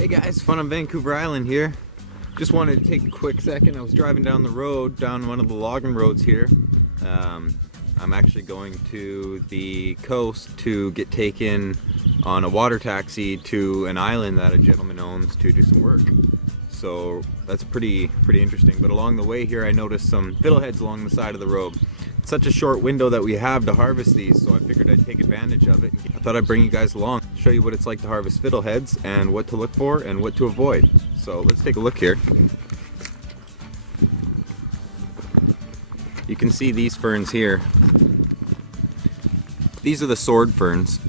Hey guys, fun on Vancouver Island here. Just wanted to take a quick second. I was driving down the road, down one of the logging roads here. I'm actually going to the coast to get taken on a water taxi to an island that a gentleman owns to do some work. So that's pretty interesting. But along the way here I noticed some fiddleheads along the side of the road. It's such a short window that we have to harvest these, so I figured I'd take advantage of it. I thought I'd bring you guys along, show you what it's like to harvest fiddleheads and what to look for and what to avoid. So let's take a look here. You can see these ferns here. These are the sword ferns.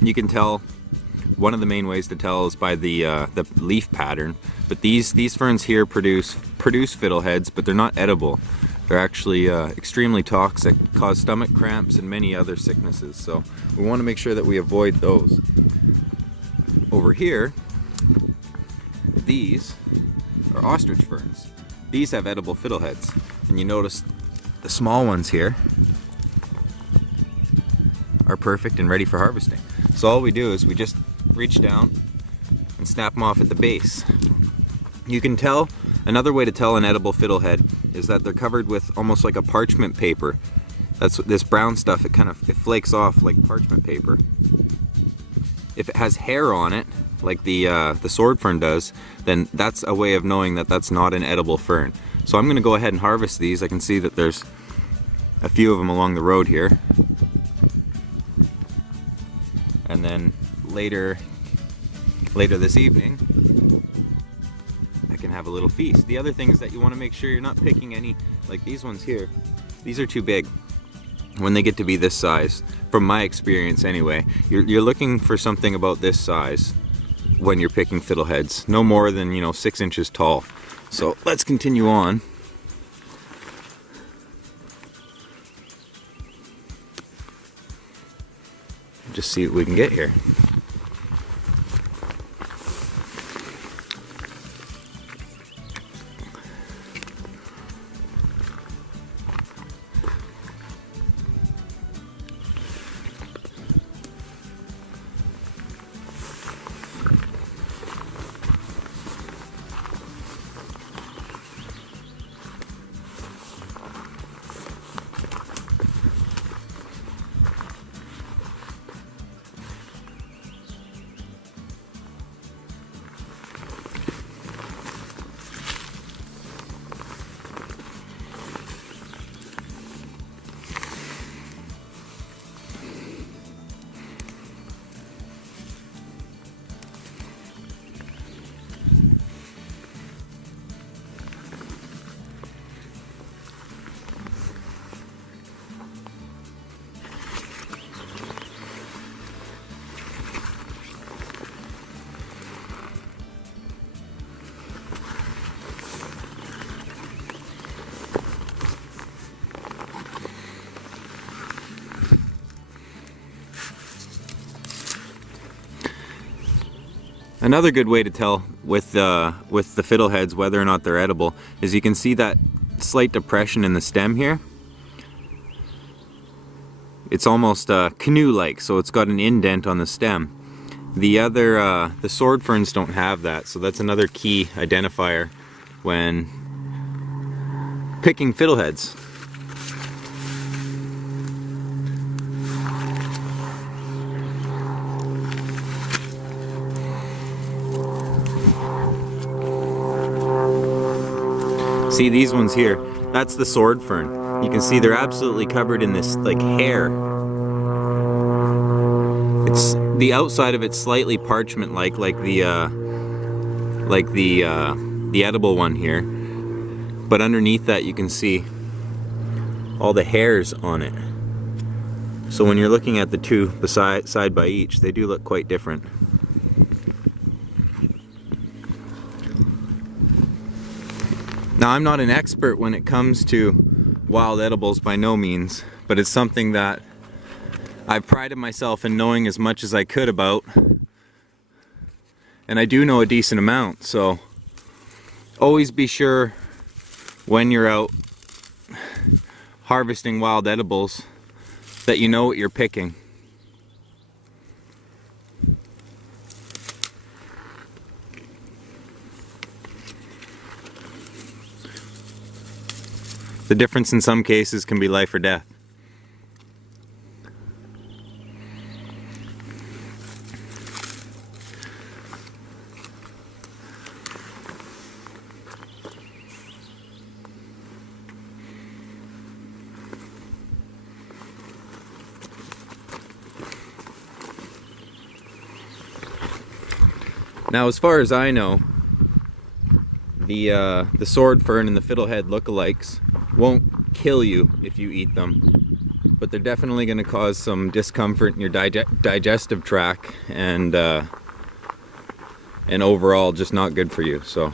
You can tell, one of the main ways to tell is by the leaf pattern. But these ferns here produce fiddleheads, but they're not edible. They're actually extremely toxic, cause stomach cramps and many other sicknesses. So we want to make sure that we avoid those. Over here, these are ostrich ferns. These have edible fiddleheads. And you notice the small ones here are perfect and ready for harvesting. So all we do is we just reach down and snap them off at the base. You can tell, another way to tell an edible fiddlehead is that they're covered with almost like a parchment paper. That's this brown stuff, it flakes off like parchment paper. If it has hair on it, like the sword fern does, then that's a way of knowing that that's not an edible fern. So I'm gonna go ahead and harvest these. I can see that there's a few of them along the road here. And then later this evening, I can have a little feast. The other thing is that you want to make sure you're not picking any, like these ones here. These are too big when they get to be this size. From my experience anyway, you're looking for something about this size when you're picking fiddleheads. No more than 6 inches tall. So let's continue on. Just see what we can get here. Another good way to tell with the fiddleheads whether or not they're edible is you can see that slight depression in the stem here. It's almost canoe-like, so it's got an indent on the stem. The sword ferns don't have that, so that's another key identifier when picking fiddleheads. See these ones here, that's the sword fern. You can see they're absolutely covered in this like hair. It's the outside of it's slightly parchment-like, like the edible one here. But underneath that you can see all the hairs on it. So when you're looking at the two side by each, they do look quite different. Now, I'm not an expert when it comes to wild edibles by no means, but it's something that I've prided myself in knowing as much as I could about, and I do know a decent amount. So always be sure when you're out harvesting wild edibles that you know what you're picking. The difference in some cases can be life or death. Now, as far as I know, the Sword Fern and the Fiddlehead lookalikes won't kill you if you eat them, but they're definitely going to cause some discomfort in your digestive tract, and overall just not good for you. So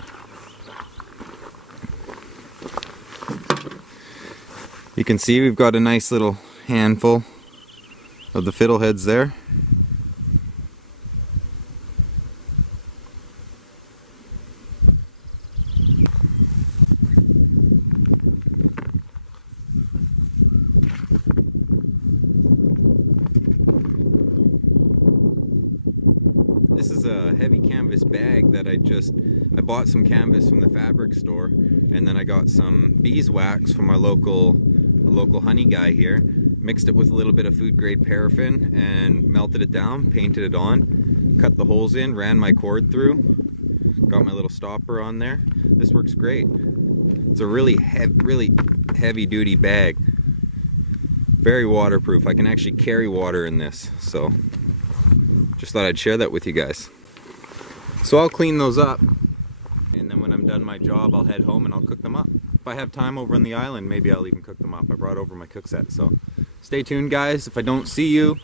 you can see we've got a nice little handful of the Fiddleheads there. This is a heavy canvas bag that I bought some canvas from the fabric store, and then I got some beeswax from our local honey guy here, mixed it with a little bit of food grade paraffin and melted it down, painted it on, cut the holes in, ran my cord through, got my little stopper on there. This works great. It's a really heavy duty bag, very waterproof. I can actually carry water in this, so just thought I'd share that with you guys. So I'll clean those up, and then when I'm done my job, I'll head home and I'll cook them up. If I have time over on the island, maybe I'll even cook them up. I brought over my cook set, so stay tuned, guys. If I don't see you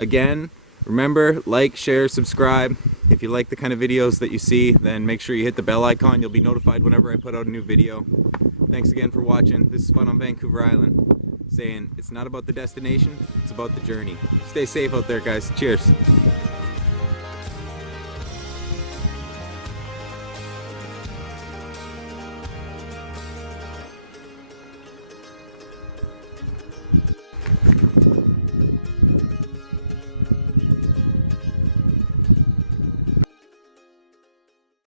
again, remember, like, share, subscribe. If you like the kind of videos that you see, then make sure you hit the bell icon. You'll be notified whenever I put out a new video. Thanks again for watching. This is Fun on Vancouver Island, saying it's not about the destination, it's about the journey. Stay safe out there, guys. Cheers.